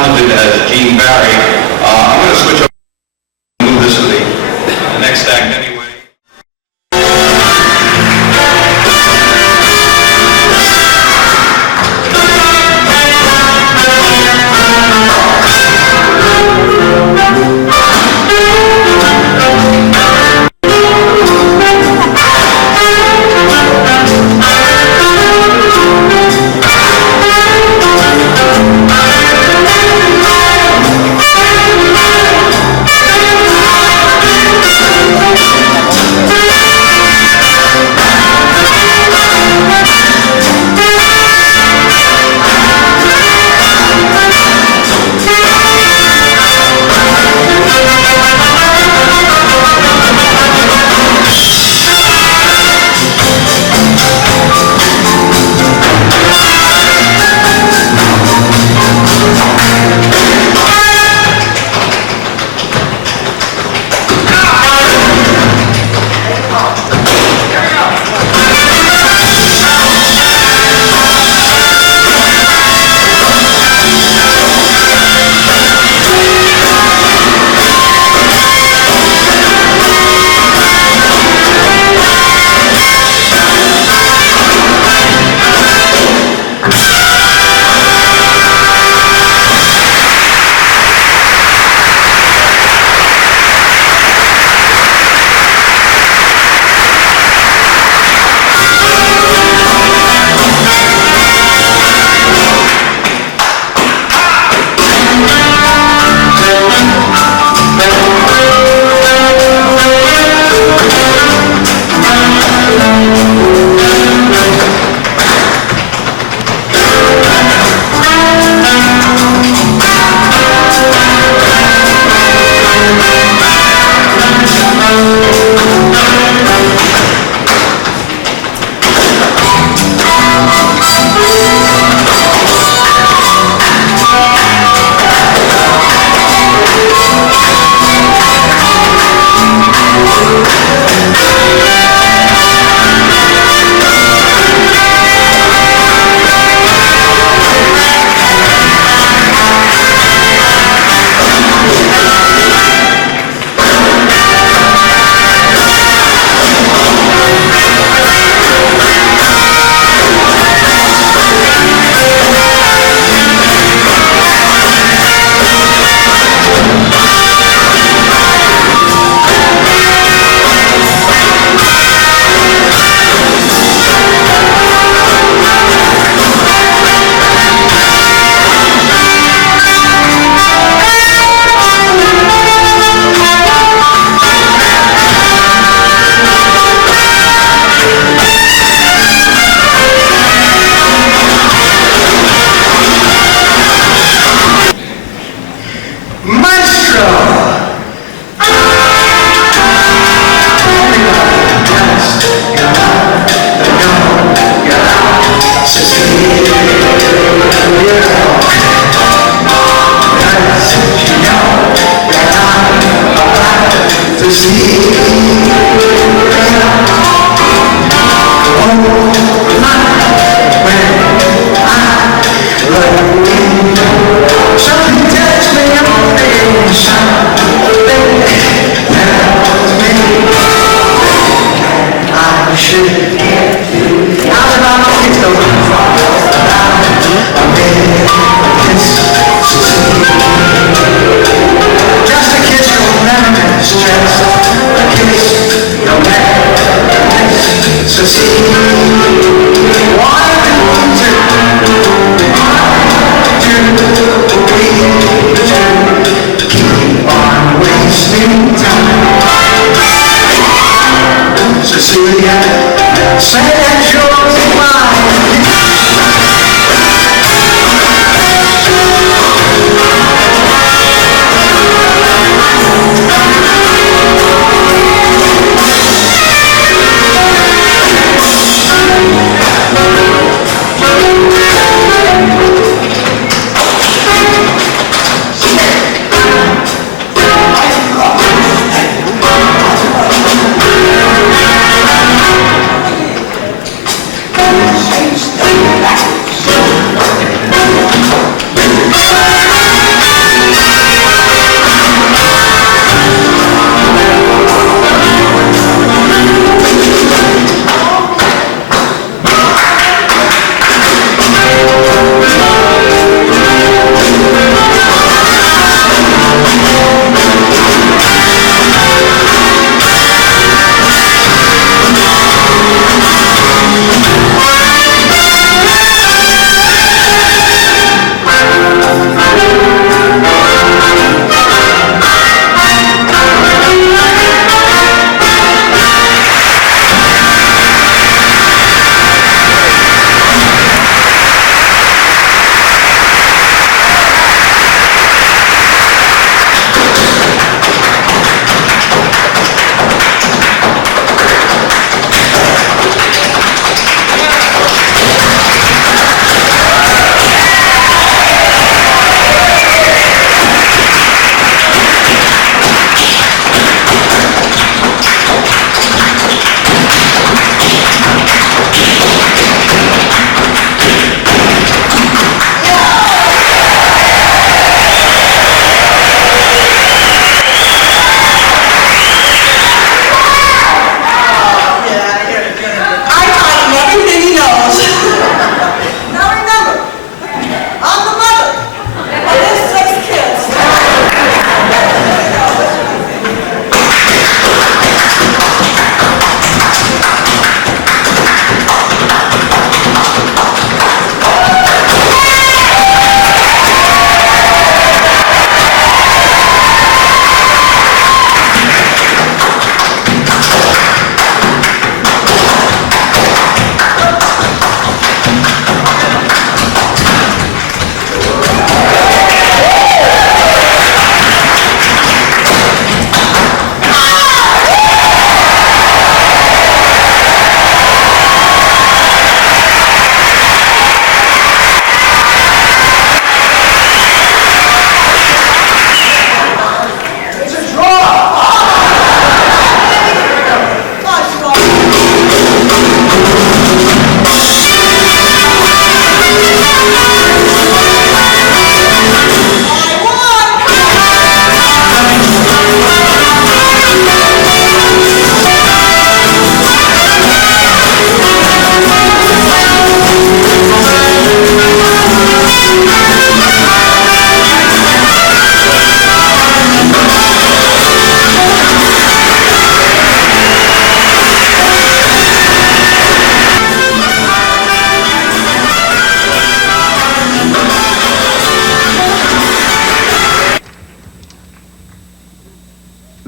talented as Gene Barry. I'm going to switch up and move this to the next act anyway.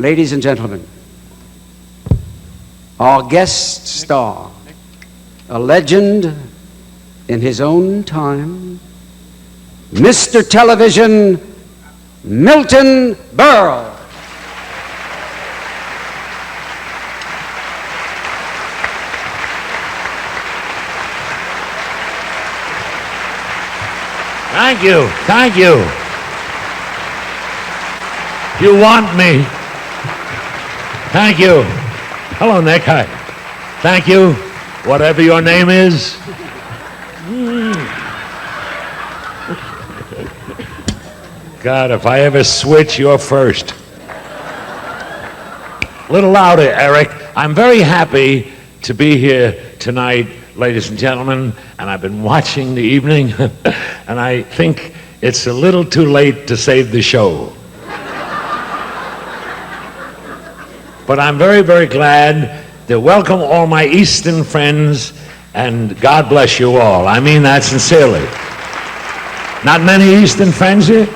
Ladies and gentlemen, our guest star, a legend in his own time, Mr. Television, Milton Berle. Thank you, thank you. You want me. Thank you. Hello, Nick. Hi. Thank you, whatever your name is. God, if I ever switch, you're first. A little louder, Eric. I'm very happy to be here tonight, ladies and gentlemen, and I've been watching the evening, and I think it's a little too late to save the show. But I'm very, very glad to welcome all my Eastern friends, and God bless you all. I mean that sincerely. Not many Eastern friends here.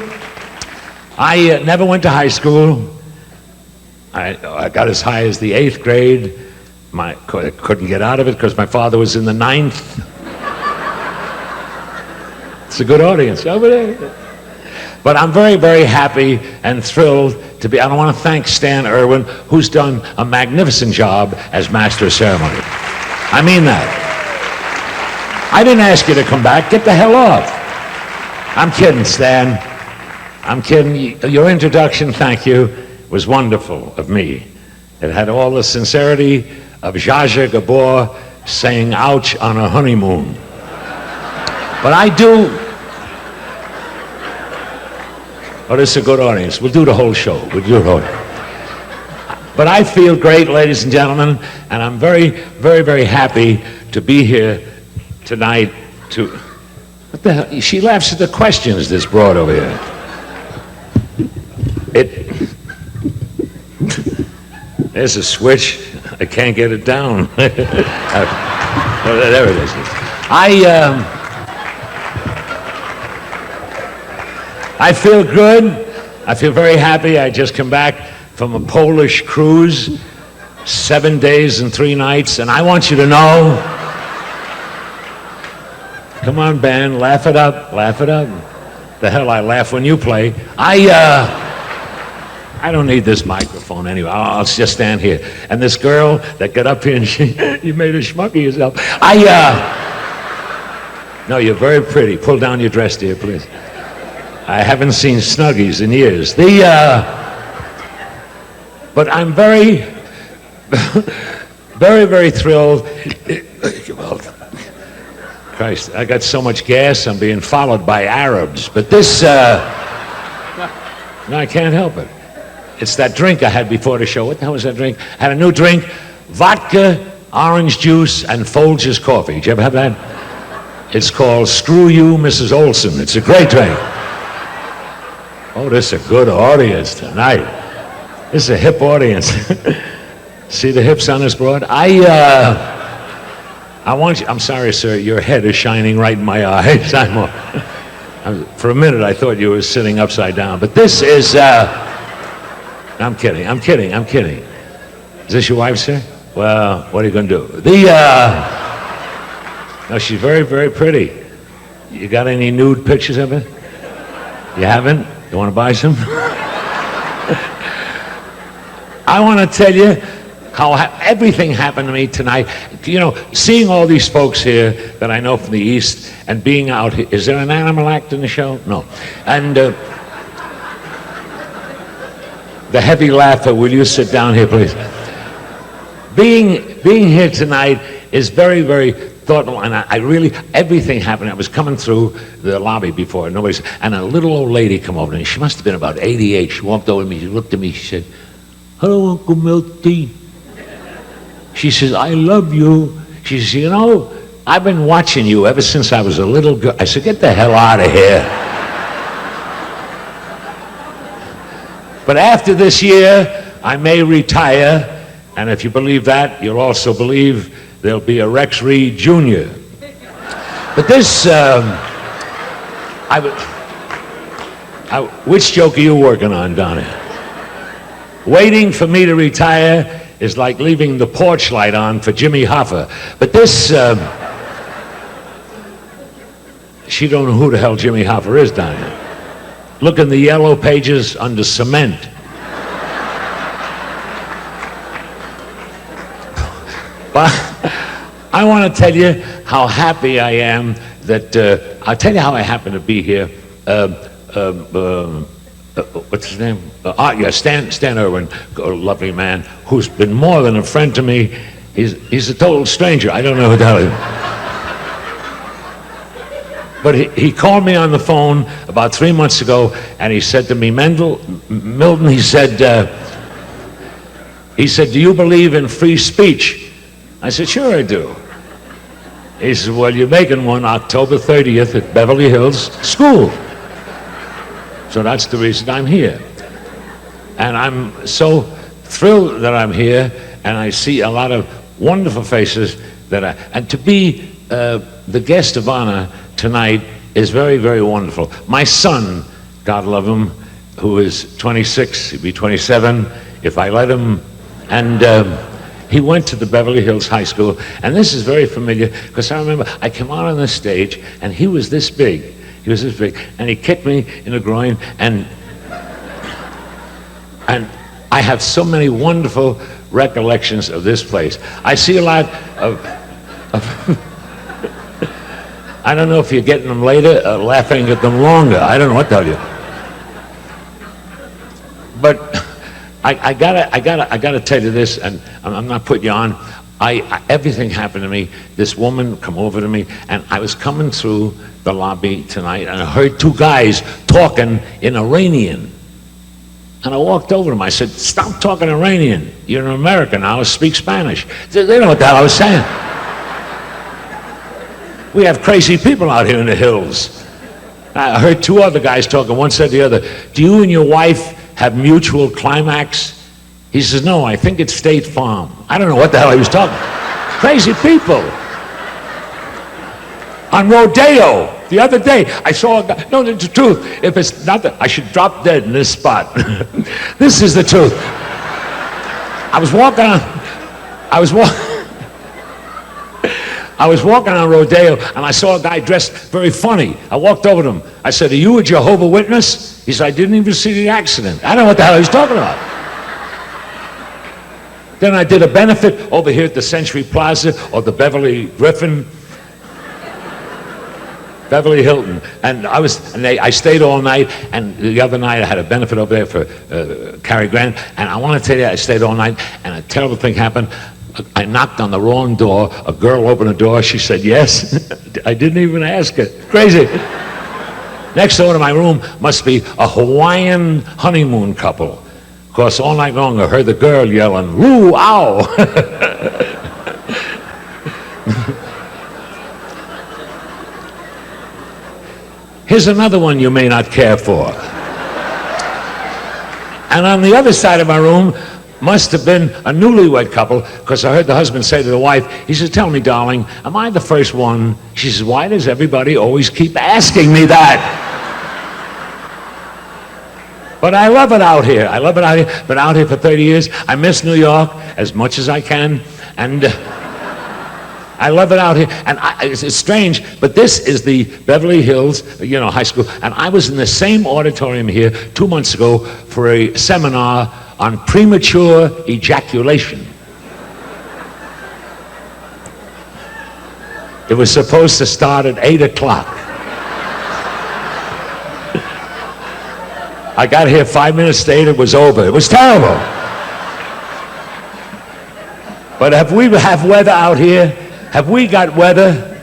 I never went to high school. I got as high as the 8th grade. I couldn't get out of it because my father was in the 9th. It's a good audience over there. But I'm very, very happy and thrilled to be, and I want to thank Stan Irwin, who's done a magnificent job as Master of Ceremony. I mean that. I didn't ask you to come back. Get the hell off. I'm kidding, Stan. I'm kidding. Your introduction, thank you, was wonderful of me. It had all the sincerity of Zsa Zsa Gabor saying ouch on a honeymoon. But I do. Oh, this is a good audience. We'll do the whole show. We'll do the whole. But I feel great, ladies and gentlemen, and I'm very, very, very happy to be here tonight to... What the hell? She laughs at the questions, this broad over here. There's a switch. I can't get it down. There it is. I feel good. I feel very happy. I just come back from a Polish cruise, 7 days and 3 nights, and I want you to know, come on, band, laugh it up, laugh it up. The hell, I laugh when you play. I don't need this microphone anyway. I'll just stand here. And this girl that got up here and you made a schmuck of yourself. No, you're very pretty. Pull down your dress, dear, please. I haven't seen Snuggies in years. But I'm very, very, very thrilled. Well, Christ, I got so much gas, I'm being followed by Arabs. But this, no, I can't help it. It's that drink I had before the show. What the hell was that drink? I had a new drink, vodka, orange juice, and Folgers coffee. Did you ever have that? It's called Screw You, Mrs. Olson. It's a great drink. Oh, this is a good audience tonight. This is a hip audience. See the hips on this broad? I want you, I'm sorry, sir, your head is shining right in my eyes. For a minute, I thought you were sitting upside down. But this is, I'm kidding. Is this your wife, sir? Well, what are you going to do? No, she's very, very pretty. You got any nude pictures of her? You haven't? You want to buy some? I want to tell you how everything happened to me tonight. You know, seeing all these folks here that I know from the East and being out here. Is there an animal act in the show? No. And the heavy laugher, will you sit down here, please? Being here tonight is very, very thoughtful, and I really, everything happened. I was coming through the lobby before, and a little old lady come over to me. She must have been about 88. She walked over to me, she looked at me, she said, "Hello, Uncle Milty." She says, "I love you." She says, "You know, I've been watching you ever since I was a little girl." I said, "Get the hell out of here." But after this year, I may retire, and if you believe that, you'll also believe there'll be a Rex Reed Jr. But this, which joke are you working on, Donnie? Waiting for me to retire is like leaving the porch light on for Jimmy Hoffa. But this, she don't know who the hell Jimmy Hoffa is down here. Look in the yellow pages under cement. But I want to tell you how happy I am that, I'll tell you how I happen to be here. What's his name? Stan Irwin, a lovely man who's been more than a friend to me. He's a total stranger. I don't know who the hell he is. But he called me on the phone about 3 months ago, and he said to me, Milton, he said, do you believe in free speech? I said, sure I do. He said, well, you're making one October 30th at Beverly Hills School. So that's the reason I'm here. And I'm so thrilled that I'm here, and I see a lot of wonderful faces and to be the guest of honor tonight is very, very wonderful. My son, God love him, who is 26, he'll be 27, if I let him, and he went to the Beverly Hills High School, and this is very familiar, because I remember I came out on the stage, and he was this big. He was this big, and he kicked me in the groin, and I have so many wonderful recollections of this place. I see a lot of I don't know if you're getting them later or laughing at them longer. I don't know what to tell you. But I gotta tell you this, and I'm not putting you on. Everything happened to me. This woman come over to me, and I was coming through the lobby tonight, and I heard two guys talking in Iranian. And I walked over to them. I said, stop talking Iranian. You're an American now. Speak Spanish. They know what the hell I was saying. We have crazy people out here in the hills. I heard two other guys talking. One said to the other, do you and your wife have mutual climax? He says, no, I think it's State Farm. I don't know what the hell he was talking. Crazy people. On Rodeo, the other day, I saw a guy. No, it's the truth. If it's not that, I should drop dead in this spot. This is the truth. I was walking on Rodeo, and I saw a guy dressed very funny. I walked over to him. I said, are you a Jehovah's Witness? He said, I didn't even see the accident. I don't know what the hell he's talking about. Then I did a benefit over here at the Century Plaza or the Beverly Hilton, and I stayed all night. And the other night I had a benefit over there for Cary Grant. And I want to tell you, I stayed all night, and a terrible thing happened. I knocked on the wrong door. A girl opened the door. She said yes. I didn't even ask her. Crazy. Next door to my room must be a Hawaiian honeymoon couple. Of course, all night long I heard the girl yelling, "Woo, ow!" Here's another one you may not care for. And on the other side of my room must have been a newlywed couple, because I heard the husband say to the wife, he says, tell me, darling, am I the first one? She says, why does everybody always keep asking me that? But I love it out here. I love it out here. Been out here for 30 years. I miss New York as much as I can. And I love it out here. And it's strange, but this is the Beverly Hills, High School. And I was in the same auditorium here 2 months ago for a seminar on premature ejaculation. It was supposed to start at 8 o'clock. I got here 5 minutes later, it was over. It was terrible. But have we have weather out here? Have we got weather?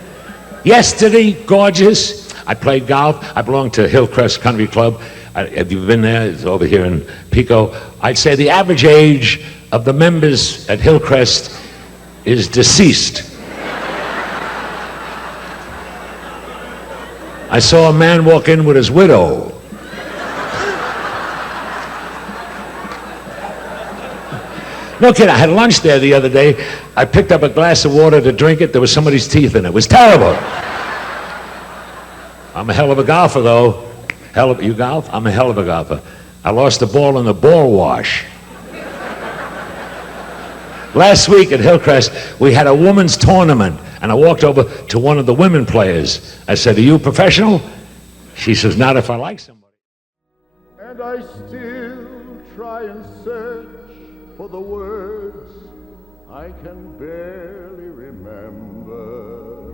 Yesterday, gorgeous. I played golf. I belong to Hillcrest Country Club. Have you been there? It's over here in Pico. I'd say the average age of the members at Hillcrest is deceased. I saw a man walk in with his widow. No kidding, I had lunch there the other day. I picked up a glass of water to drink it. There was somebody's teeth in it. It was terrible. I'm a hell of a golfer, though. You golf? I'm a hell of a golfer. I lost the ball in the ball wash. Last week at Hillcrest, we had a women's tournament, and I walked over to one of the women players. I said, "Are you a professional?" She says, "Not if I like somebody." And I still try and search for the words I can barely remember.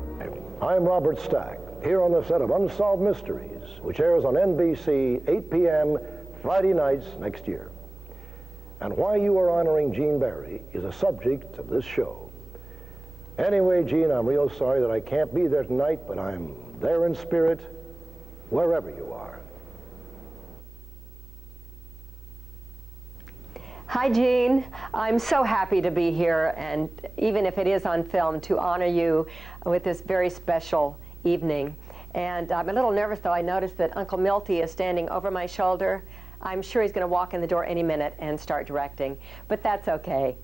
I'm Robert Stack, here on the set of Unsolved Mysteries, which airs on NBC 8 p.m. Friday nights next year. And why you are honoring Gene Barry is a subject of this show. Anyway, Gene, I'm real sorry that I can't be there tonight, but I'm there in spirit, wherever you are. Hi, Gene. I'm so happy to be here, and even if it is on film, to honor you with this very special evening. And I'm a little nervous, though. I noticed that Uncle Milty is standing over my shoulder. I'm sure he's going to walk in the door any minute and start directing, but that's okay.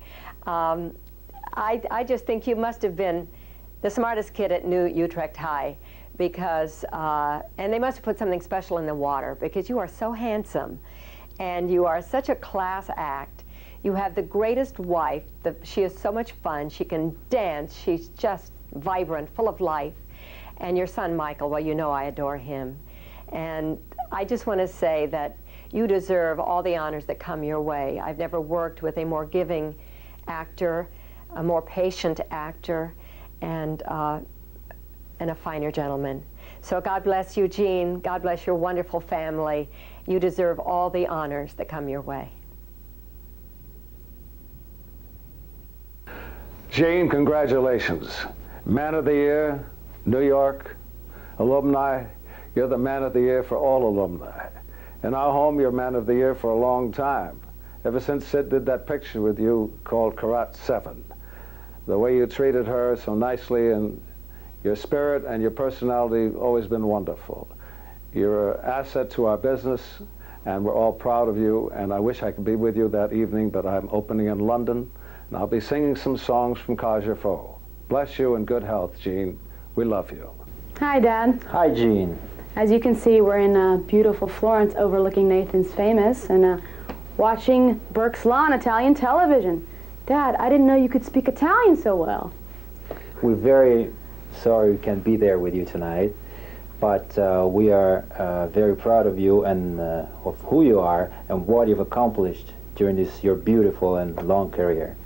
I just think you must have been the smartest kid at New Utrecht High, because, and they must have put something special in the water, because you are so handsome, and you are such a class act. You have the greatest wife. She is so much fun. She can dance. She's just vibrant, full of life. And your son, Michael, well, you know I adore him. And I just want to say that you deserve all the honors that come your way. I've never worked with a more giving actor, a more patient actor, and a finer gentleman. So God bless you, Gene. God bless your wonderful family. You deserve all the honors that come your way. Gene, congratulations. Man of the Year, New York, alumni. You're the Man of the Year for all alumni. In our home, you're Man of the Year for a long time. Ever since Sid did that picture with you called Karat 7. The way you treated her so nicely, and your spirit and your personality have always been wonderful. You're an asset to our business, and we're all proud of you, and I wish I could be with you that evening, but I'm opening in London, and I'll be singing some songs from Cajafo. Bless you and good health, Gene. We love you. Hi, Dad. Hi, Gene. As you can see, we're in beautiful Florence overlooking Nathan's Famous and watching Burke's Law on Italian television. Dad, I didn't know you could speak Italian so well. We're very sorry we can't be there with you tonight, but we are very proud of you and of who you are and what you've accomplished during this your beautiful and long career.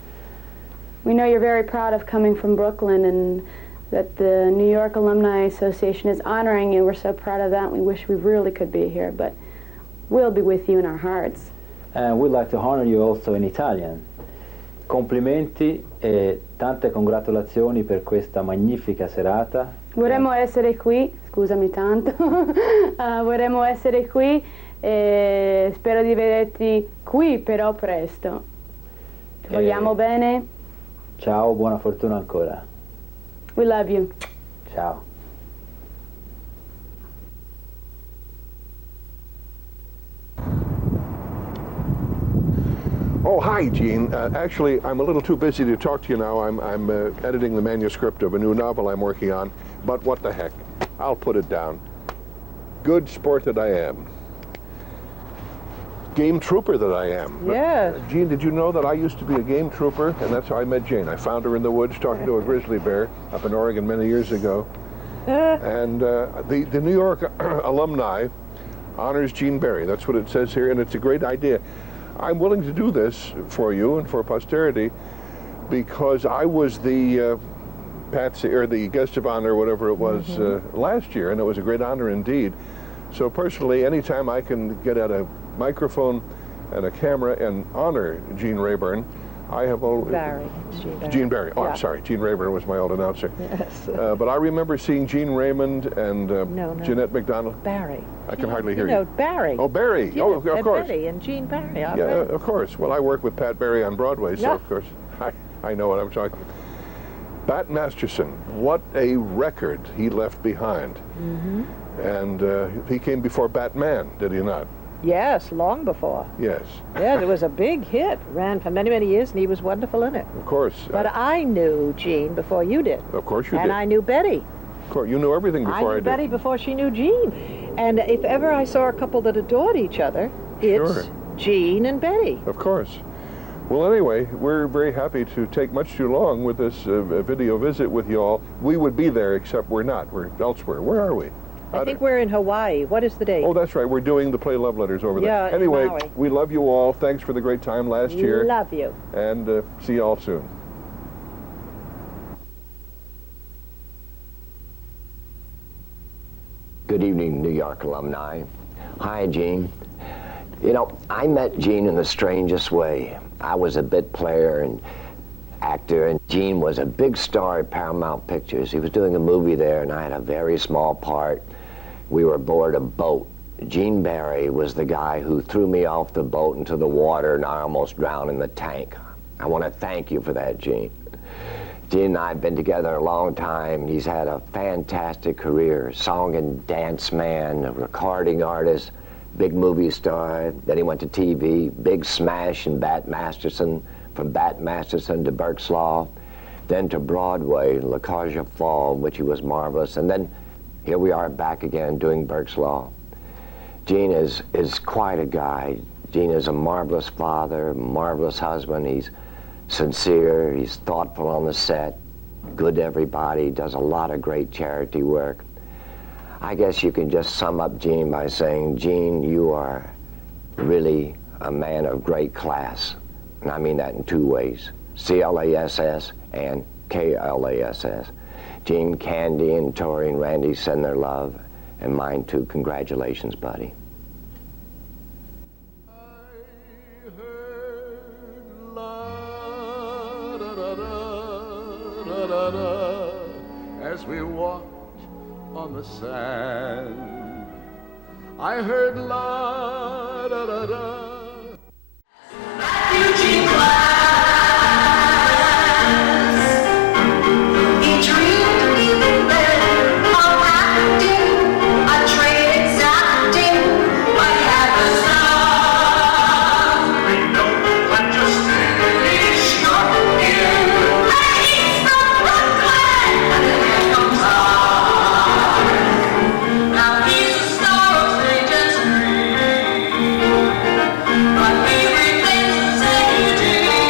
We know you're very proud of coming from Brooklyn and that the New York Alumni Association is honoring you. We're so proud of that, and we wish we really could be here, but we'll be with you in our hearts. And we'd like to honor you also in Italian. Complimenti e tante congratulazioni per questa magnifica serata. Vorremmo essere qui, scusami tanto, vorremmo essere qui e spero di vederti qui però presto. Ti vogliamo bene? Ciao, buona fortuna ancora. We love you. Ciao. Oh, hi, Gene. Actually, I'm a little too busy to talk to you now. I'm editing the manuscript of a new novel I'm working on, but what the heck. I'll put it down. Good sport that I am. Game trooper that I am. Yes. Gene, did you know that I used to be a game trooper? And that's how I met Jane. I found her in the woods talking to a grizzly bear up in Oregon many years ago. And the New York Alumni honors Gene Barry. That's what it says here, and it's a great idea. I'm willing to do this for you and for posterity because I was the patsy or the guest of honor, whatever it was, last year, and it was a great honor indeed. So personally, anytime I can get at a microphone and a camera and honor Gene Rayburn, I have always... Barry. Gene Barry. Oh, yeah. I'm sorry. Gene Rayburn was my old announcer. Yes. But I remember seeing Gene Raymond and Jeanette MacDonald. Barry. I can hardly hear you. you. Barry. Oh, Barry. Yeah, Oh, of and course. Betty and Gene Barry. Yeah, of course. Well, I work with Pat Barry on Broadway, so Yeah. of course I know what I'm talking about. Bat Masterson, what a record he left behind. And he came before Batman, did he not? Yes, long before. Yes. Yeah, it was a big hit. Ran for many, many years, and he was wonderful in it. Of course. But I knew Gene before you did. Of course you did. And I knew Betty. Of course, you knew everything before I knew did. Betty before she knew Gene. And if ever I saw a couple that adored each other, it's Sure. Gene and Betty. Of course. Well, anyway, we're very happy to take much too long with this video visit with you all. We would be there, except we're not. We're elsewhere. Where are we? I think we're in Hawaii. What is the date? Oh, that's right. We're doing the Play Love Letters over there. Yeah, Anyway, Maui. we love you all. Thanks for the great time last year. Love you. And see you all soon. Good evening, New York alumni. Hi, Gene. You know, I met Gene in the strangest way. I was a bit player and actor, and Gene was a big star at Paramount Pictures. He was doing a movie there, and I had a very small part. We were aboard a boat. Gene Barry was the guy who threw me off the boat into the water, and I almost drowned in the tank. I want to thank you for that, Gene. Gene and I have been together a long time. He's had a fantastic career, song and dance man, a recording artist, big movie star. Then he went to TV, big smash in Bat Masterson, from Bat Masterson to Burke's Law, then to Broadway, La Cage aux Folles, which he was marvelous, and then here we are back again doing Burke's Law. Gene is quite a guy. Gene is a marvelous father, marvelous husband. He's sincere, he's thoughtful on the set, good to everybody, does a lot of great charity work. I guess you can just sum up Gene by saying, Gene, you are really a man of great class. And I mean that in two ways, C-L-A-S-S and K-L-A-S-S. Gene, Candy, and Tori and Randy send their love, and mine too. Congratulations, buddy. As we walked on the sand, I heard la da da da. Refugee class, he dreamed then of acting, a trade exacting, but had the stars. We know that your city is not here. He's from Brooklyn, and here comes ours. Now he's a star of stage and screen, but he remains the same.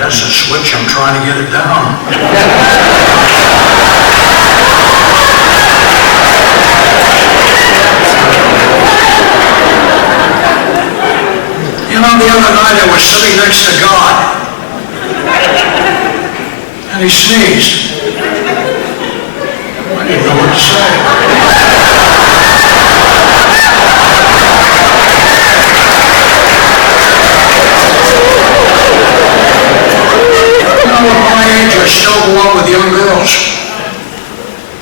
That's a switch, I'm trying to get it down. You know, the other night I was sitting next to God, and he sneezed. I didn't know what to say. At my age, I still go out with young girls.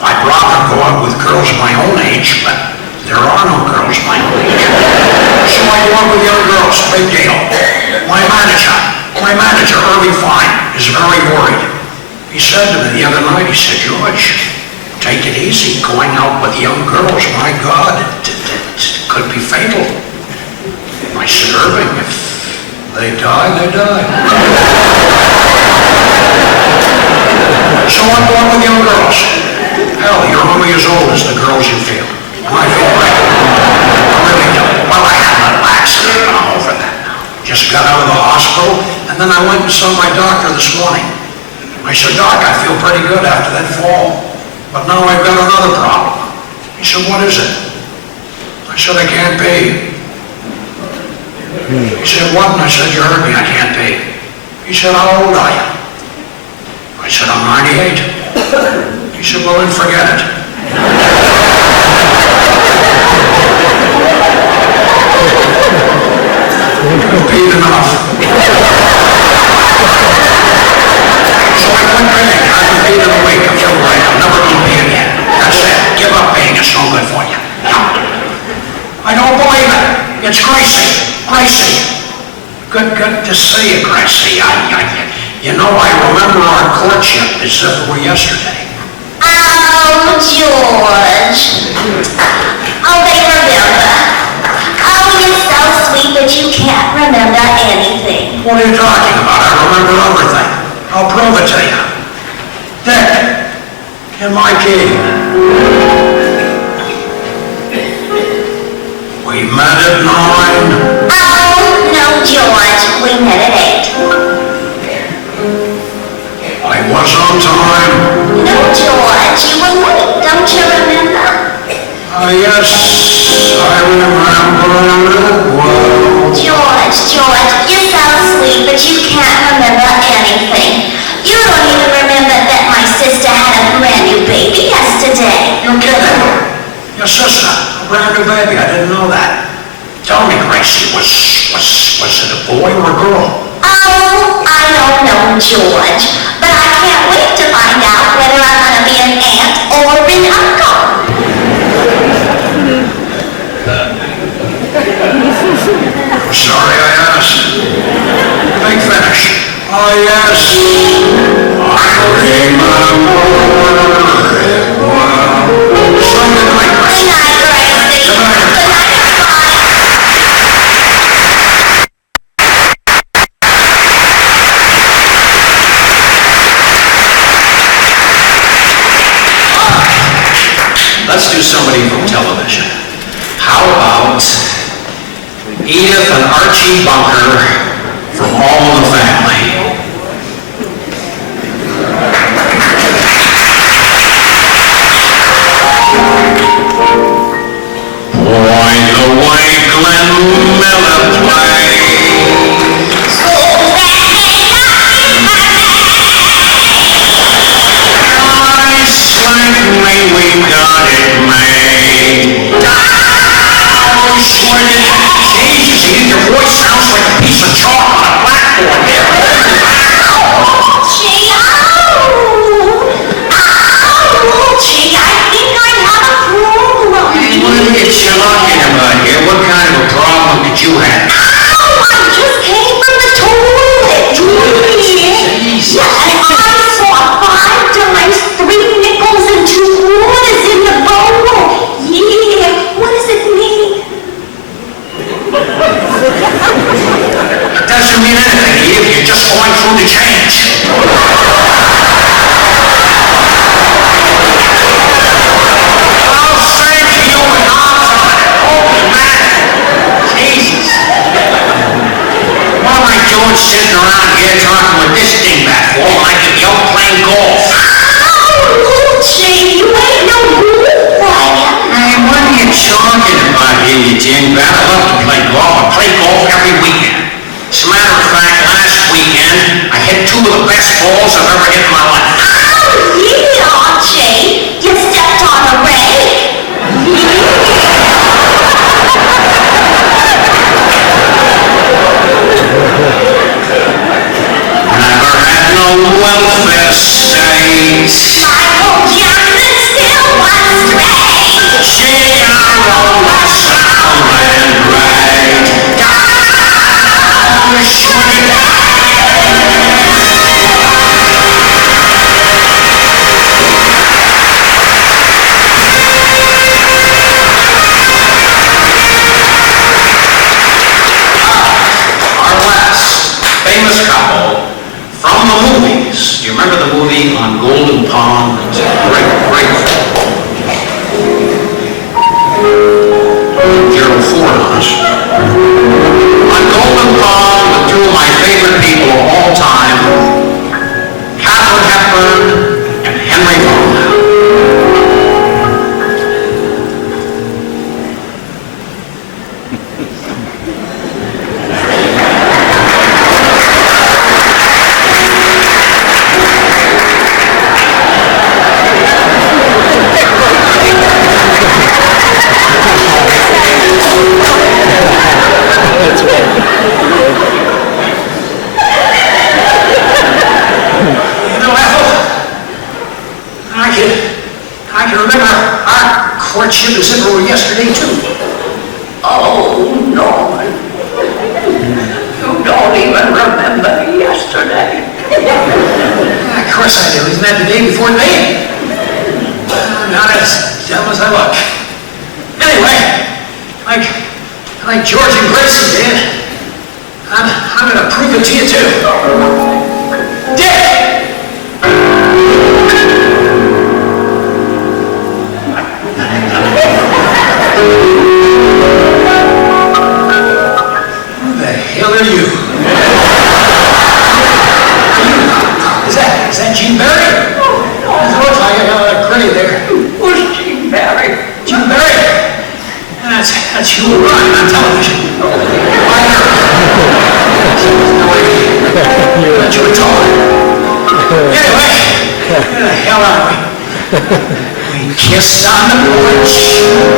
I'd rather go out with girls my own age, but there are no girls my own age. So I go out with young girls, big deal. My manager, Irving Fine, is very worried. He said to me the other night, he said, George, take it easy going out with young girls. My God, it could be fatal. I said, Irving, if they die, they die. So I'm going with young girls. Hell, you're only as old as the girls you feel. And I feel great. I really do. Well, I had a little accident, and I'm over that now. Just got out of the hospital, and then I went and saw my doctor this morning. I said, Doc, I feel pretty good after that fall, but now I've got another problem. He said, what is it? I said, I can't pee. He said, what? And I said, you heard me, I can't pee. He said, how old are you? I said, I'm 98. He said, well, then forget it. I've peed enough. So I quit peeing. I haven't peed in a week. I feel great. I'm never going to pee again. That's it. Give up peeing. It's no good for you. I don't believe it. It's Gracie. Gracie. Good to see you, Gracie. You know, I remember our courtship as if it were yesterday. Oh, George. Oh, they remember. Oh, you're so sweet, but you can't remember anything. What are you talking about? I remember everything. I'll prove it to you. Dick, in my key. We met at 9. Oh, no, George. We met at 8. I was on time. No, George, you were late. Don't you remember? Yes, I remember it well. George, you're so sweet, but you can't remember anything. You don't even remember that my sister had a brand new baby yesterday. You're kidding. Your sister, a brand new baby. I didn't know that. Tell me, Gracie, was it a boy or a girl? Oh, I don't know, George, but I can't wait to find out whether I'm going to be an aunt or an uncle. I'm sorry I asked. Big finish. Oh, yes. I remember it well. So good night, Gracie. Good night, Gracie. Good night. Good night, everybody. Let's do somebody from television. How about Edith and Archie Bunker from All in the Family? Boy, the way Glenn Miller plays. Nice like we got it made. Jesus, Edith, your voice sounds like a piece of chalk on a blackboard there. Gee, gee, I think I have a problem. What are you talking about here? What kind of a problem did you have? I just came from the toilet. Jesus. Yeah, and I saw 5 dimes, 3 nickels, and 2 quarters in the bowl. Yeah, what does it mean? It doesn't mean anything, Edith. You're just going through the change. I'll say to you an odds on it. Holy man. Jesus. What am I doing sitting around here talking with this dingbat for like if you're playing golf. Oh, Jay, you ain't no good player. Hey, what are you talking about here, you dingbat? I love to play golf. I play golf every weekend. As a matter of fact, last weekend, I hit 2 of the best balls I've ever hit in my life. Oh, yeah, Jay. You stepped on a rake. Never had no welfare state. Michael Jackson still was straight. Gee, I roll my sound and great. Our last famous couple from the movies. You remember the movie on Golden Pond? It was a great film. Gerald Ford on us. On Golden Pond with 2 of my favorite people of all time, Katharine Hepburn and Henry Fonda. I can remember our courtship as if it were yesterday, too. Oh, Norman. You don't even remember yesterday. Of course I do. Isn't that the day before the day? Not as dumb as I look. Anyway, like George and Gracie did, I'm going to prove it to you, too. Dick! Who the hell are you? Is that Gene Barry? It looks like a gray there. Who's Gene Barry? Gene Barry? That's you were running on television. Why not? You were talking. Anyway, where the hell are we? We kissed on the porch.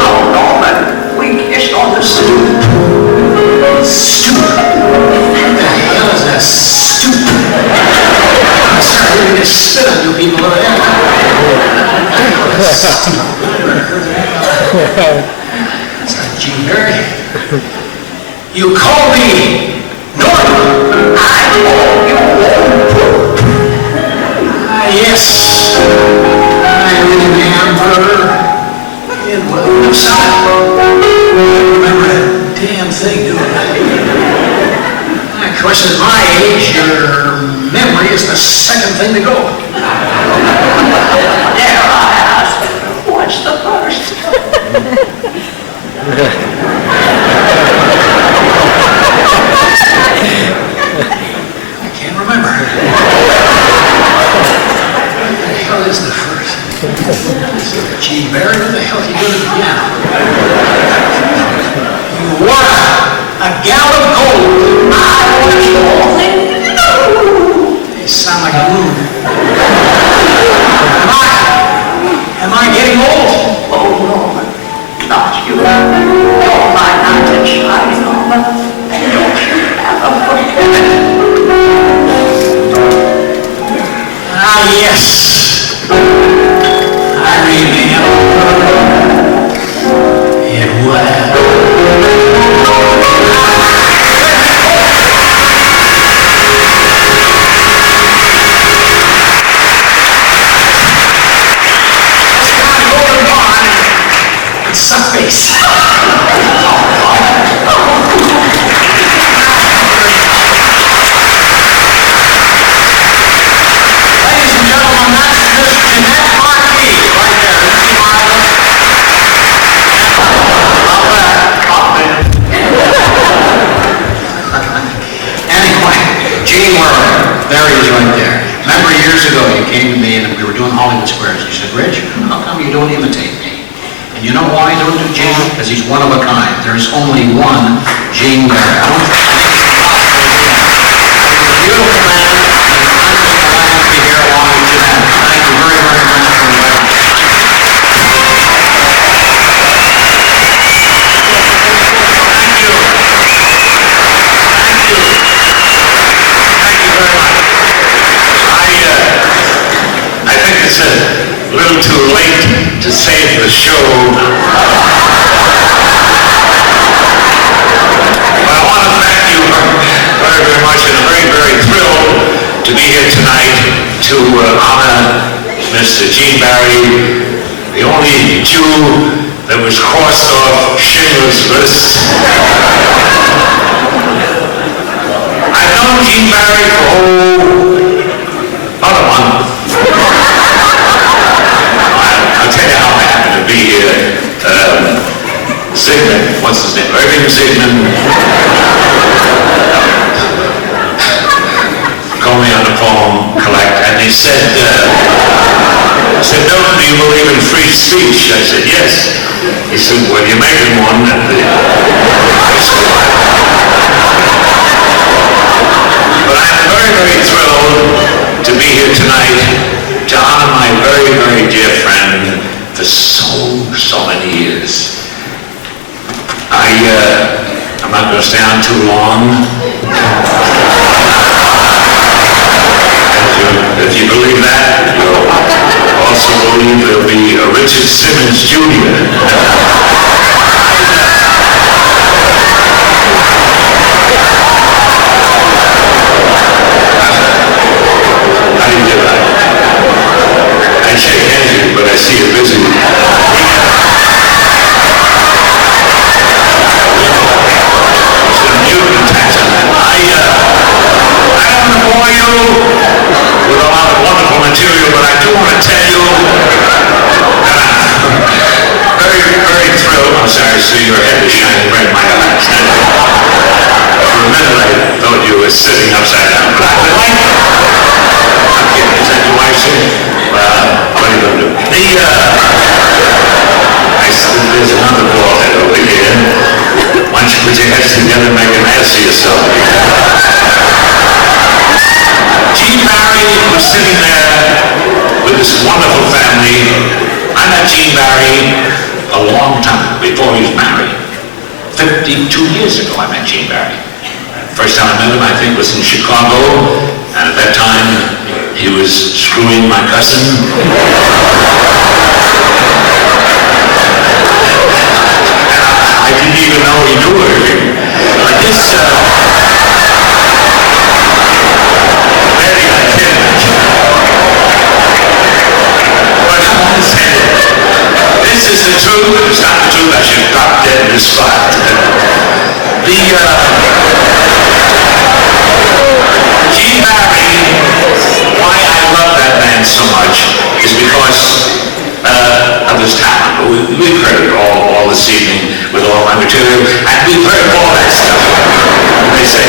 Oh, Norman, we kissed on the stoop. Stoop? What the hell is a stoop? I'm sorry, we're going to spit on you people over there. Stoop. That's not Gene Barry. You call me Norman. I call you Norman. Yes. I remember. It was something. I remember a damn thing, do I? Of course, at my age, your memory is the second thing to go. Dare I ask, what's the first? I can't remember. What the hell is the first? Gene Barry, what the hell are you doing at the piano? You wore a gown of gold. I was only You sound like a loon. Am I getting old? Oh, Norman, not you. You're my knight in shining armor. Don't you ever forget it. Ah, yes. I remember. It was. Face. Ladies and gentlemen, that's There he is right there. Remember years ago, you came to me and we were doing Hollywood Squares. You said, Rich, how come you don't imitate me? And you know why I don't do Gene? Because he's one of a kind. There's only one Gene Berle. I think it's impossible to do. He's a beautiful man, and I'm just glad to be here along with Jeanette. Thank you very, very much for inviting me. Thank you. Thank you. Thank you very much. I think it's a little too late to save the show. But I want to thank you very, very much, and I'm very, very thrilled to be here tonight to honor Mr. Gene Berle, the only Jew that was crossed off Schindler's List. I've known Gene Berle for about a month. I'll tell you how I happened to be here. Zygmunt, what's his name? Irving Zygmunt called me on the phone, and he said, Milton, do you believe in free speech? I said, yes. He said, well, you're making one at the high school. But I'm very, very thrilled to be here tonight to honor my very, very dear friend for so many years. I'm not going to stay on too long. If you believe that, you'll also believe there'll be a Richard Simmons Jr. How do you do that? I shake hands with you, but I see you're busy. With a lot of wonderful material, but I do want to tell you that I'm very, very thrilled. I'm sorry to see your head is shining red in my eyes. For a minute I thought you were sitting upside down, but I would like it. I'm kidding. Is that your wife sitting? What are you going to do? There's another ball head over here. Why don't you put your heads together and make an ass of yourself? Gene Berle was sitting there with this wonderful family. I met Gene Berle a long time before he was married. 52 years ago I met Gene Berle. First time I met him, I think, was in Chicago, and at that time he was screwing my cousin. I didn't even know he knew her. But this, this is the truth, if it's not the truth, I should drop dead in this spot. Gene Berle, why I love that man so much is because of his talent. We've heard it all this evening with all my material, and we've heard all that stuff. They say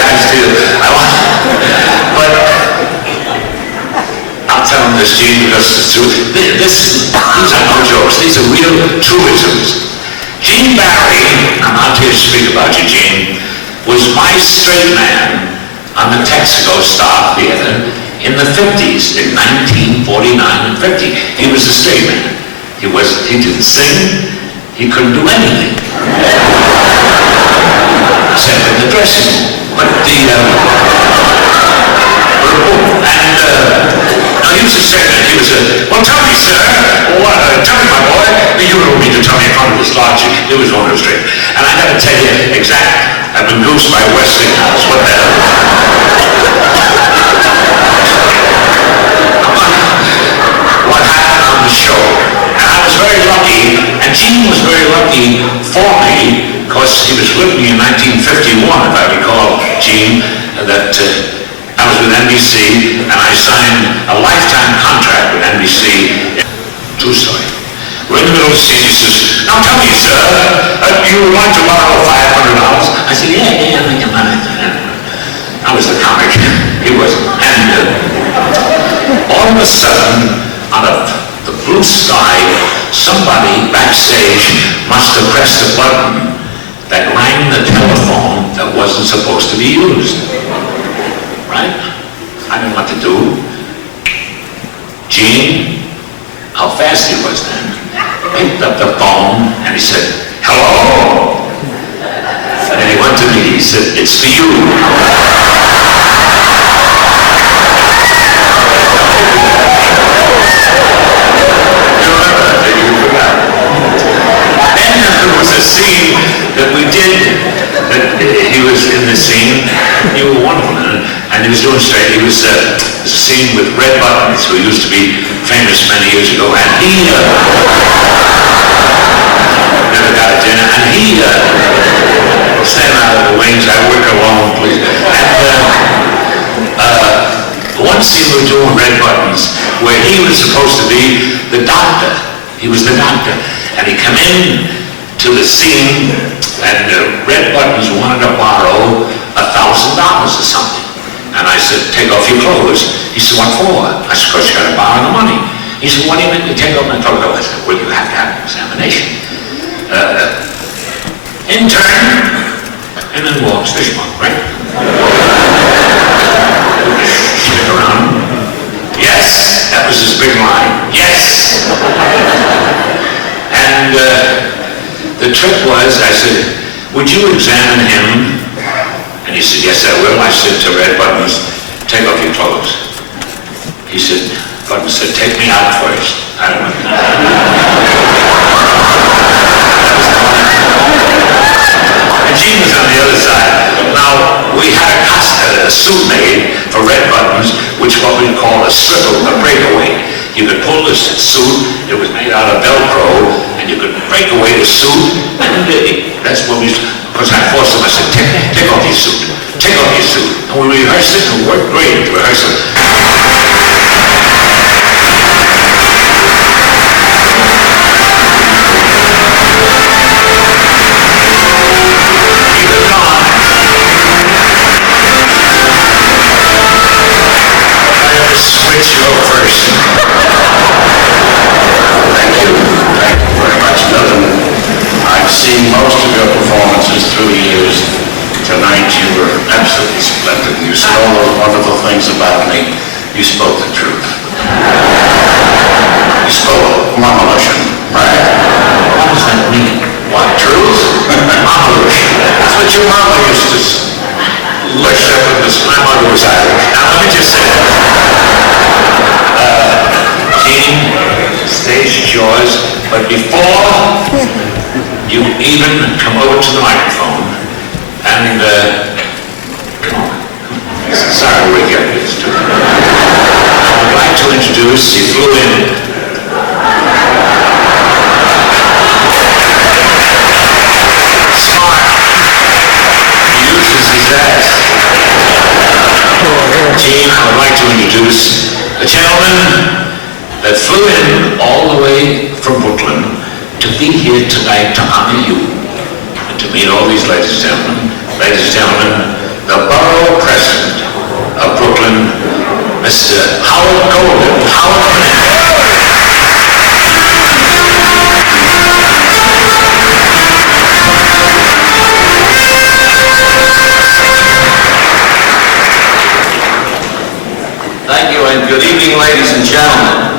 but I'll tell them this, Gene, because it's true. These are no jokes. These are real truisms. Gene Berle, I'm not here to speak about you, Gene, was my straight man on the Texaco Star Theater in the 50s, in 1949 and 50. He was a straight man. He didn't sing. He couldn't do anything. Except in the dressing room. But he was a straight man. He was well, tell me, sir. Tell me, my boy. You don't need to tell me in front of this logic. It was one of straight. And I got to tell you, I've been goosed by Westinghouse. What the hell? What happened on the show? And I was very lucky, and Gene was very lucky for me, because he was with me in 1951, if I recall, Gene, that I was with NBC, and I signed a lifetime contract with NBC. True story. We're in the middle of the scene. He says, now tell me, sir, you would like to borrow $500? I said, yeah, I think I'm on it. I was the comic. He wasn't. And all of a sudden, out of the blue sky, somebody backstage must have pressed a button that rang the telephone that wasn't supposed to be used. Right? I didn't know what to do. Gene, how fast he was then, picked up the phone and he said, "Hello?" And he went to me, he said, "It's for you." There was a scene that we did, that he was in the scene, you were wonderful in it, and he was doing straight, he was a scene with Red Buttons, who used to be famous many years ago, and he never got a dinner, and he stand out of the wings, I work alone, please, and one scene we were doing Red Buttons, where he was supposed to be the doctor, he was the doctor, and he come in to the scene, and Red Buttons wanted to borrow $1,000 or something. And I said, "Take off your clothes." He said, "What for?" I said, "Because you got to borrow the money." He said, "What do you make me take off my clothes?" I said, "Well, you have to have an examination." Intern, and then walks the schmuck, right? Stick around. Yes, that was his big line. Yes. And the trick was, I said, "Would you examine him?" And he said, "Yes, I will." I said to Red Buttons, "Take off your clothes." He said, Buttons said, "Take me out first." I don't know. And Gene was on the other side. Now, we had a suit made for Red Buttons, which what we call a swivel, a breakaway. You could pull this suit, it was made out of Velcro, and you could break away the suit, and that's what we, because I forced him, I said, take off your suit, take off your suit. And we rehearsed it, and it worked great at the rehearsal. Keep it on. I have to switch your first. Thank you very much, Milton. I've seen most of your performances through the years. Tonight you were absolutely splendid. You said all those wonderful things about me. You spoke the truth. You spoke Mamalusian, right? What does that mean? What, truth? Mamalusian. That's what your mama used to lush up with this. My mother was Irish. Now let me just say Gene, stage is yours, but before you even come over to the microphone, and come on. Sorry to wake you up, it's too. I would like to introduce, he flew in. Smart. He uses his ass. Gene, I would like to introduce the gentleman that flew in all the way from Brooklyn to be here tonight to honor you and to meet all these ladies and gentlemen. Ladies and gentlemen, the borough president of Brooklyn, Mr. Howard Golden. Howard Golden. Thank you, and good evening, ladies and gentlemen.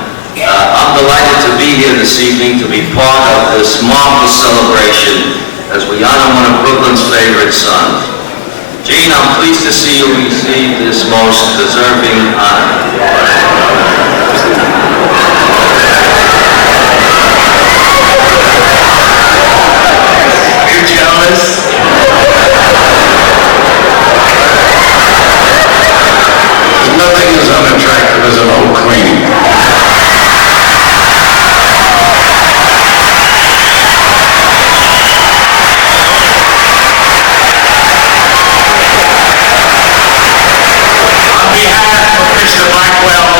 I'm delighted to be here this evening to be part of this marvelous celebration as we honor one of Brooklyn's favorite sons. Gene, I'm pleased to see you receive this most deserving honor. Are you jealous? Nothing as unattractive as an old queen. On behalf of Mr. Blackwell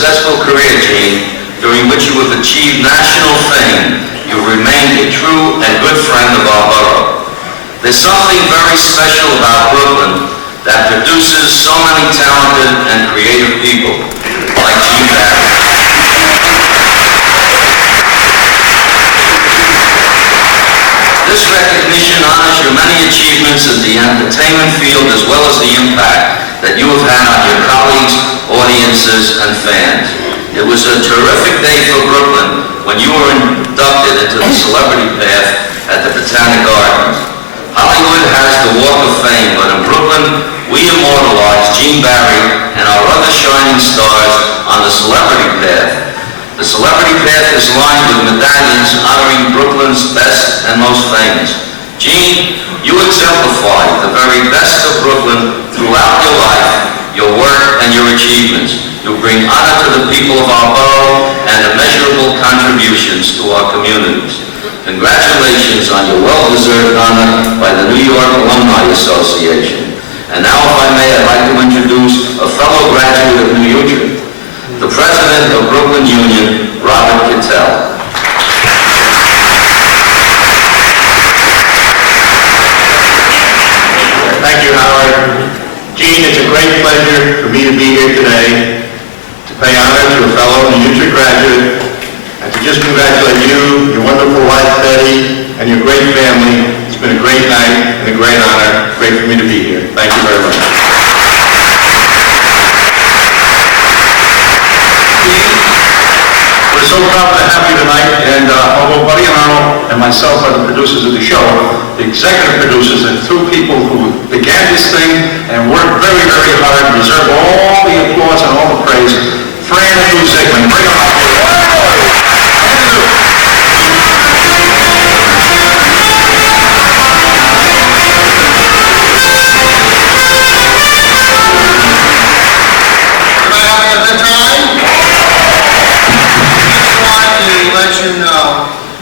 successful career, Gene, during which you have achieved national fame, you remained a true and good friend of our borough. There's something very special about Brooklyn that produces so many talented and creative people like Gene Barry. This recognition honors your many achievements in the entertainment field as well as the impact that you have had on your colleagues, audiences, and fans. It was a terrific day for Brooklyn when you were inducted into the celebrity path at the Botanic Gardens. Hollywood has the Walk of Fame, but in Brooklyn, we immortalize Gene Barry and our other shining stars on the celebrity path. The celebrity path is lined with medallions honoring Brooklyn's best and most famous. Gene, you exemplify the very best of Brooklyn throughout your life, your work, and your achievements. You bring honor to the people of our borough and immeasurable contributions to our communities. Congratulations on your well-deserved honor by the New York Alumni Association. And now, if I may, I'd like to introduce a fellow graduate of New Utrecht, the president of Brooklyn Union, Robert Kittel. Thank you, Howard. Gene, it's a great pleasure for me to be here today to pay honor to a fellow New Utrecht graduate and to just congratulate you, your wonderful wife, Betty, and your great family. It's been a great night and a great honor. Great for me to be here. Thank you very much. We're so proud to have you tonight, and although Buddy and Arnold and myself are the producers of the show, the executive producers are two people who began this thing and worked very, very hard and deserve all the applause and all the praise. Fran and Lou Zigman, bring them up here.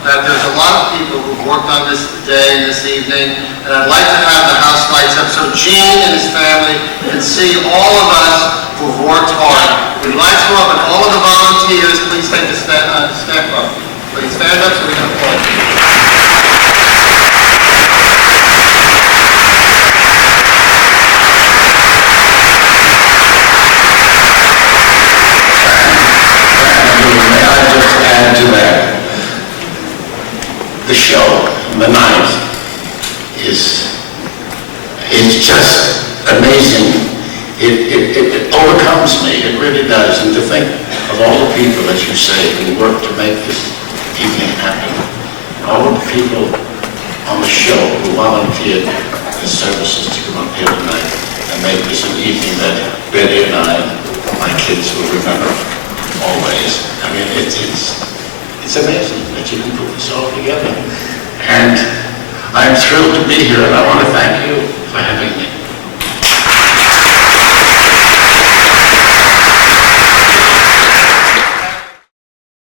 That there's a lot of people who've worked on this today and this evening, and I'd like to have the house lights up so Gene and his family can see all of us who've worked hard. We'd like to go up, and all of the volunteers, please take a step up. Please stand up so we can applaud. May I just add to that? The show, the night, is just amazing. It overcomes me, it really does. And to think of all the people, as you say, who worked to make this evening happen, all of the people on the show who volunteered their services to come up here tonight and make this an evening that Betty and I, my kids, will remember always. I mean, it's amazing that you can put this all together. And I'm thrilled to be here, and I want to thank you for having me.